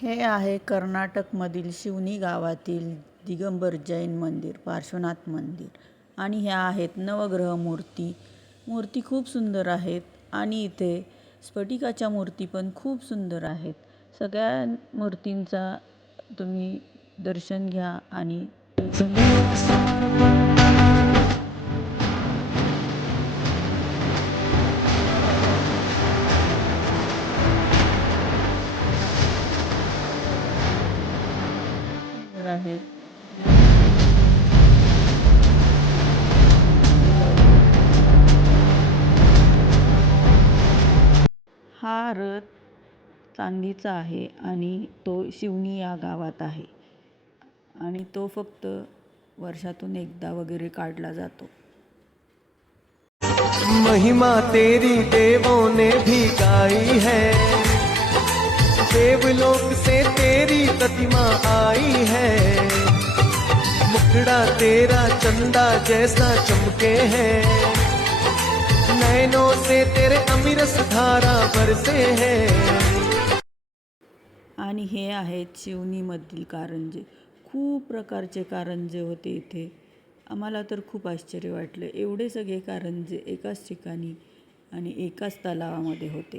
हे आहे कर्नाटकमधील शिवनी गावातील दिगंबर जैन मंदिर, पार्श्वनाथ मंदिर. आणि ह्या आहेत नवग्रह मूर्ती. मूर्ती खूप सुंदर आहेत आणि इथे स्फटिकाच्या मूर्ती पण खूप सुंदर आहेत. सगळ्या मूर्तींचा तुम्ही दर्शन घ्या आणि आहेत. हा रथ चांदीचा आहे आणि तो शिवनी या गावात आहे आणि तो फक्त वर्षातून एकदा वगैरे काढला जातो. महिमा तेरी देवों ने भी गाई है, देवलोक से तेरी प्रतिमा आई है, मुखड़ा तेरा चंदा जैसा चमके है, नैनों से तेरे अमिरस धारा बरसे हैं. आणि हे आहेत शिवनीमधील कारंजे. खूप प्रकारचे कारंजे होते इथे. आम्हाला तर खूप आश्चर्य वाटलं, एवढे सगळे कारंजे एकाच ठिकाणी आणि एकाच तलावामध्ये होते.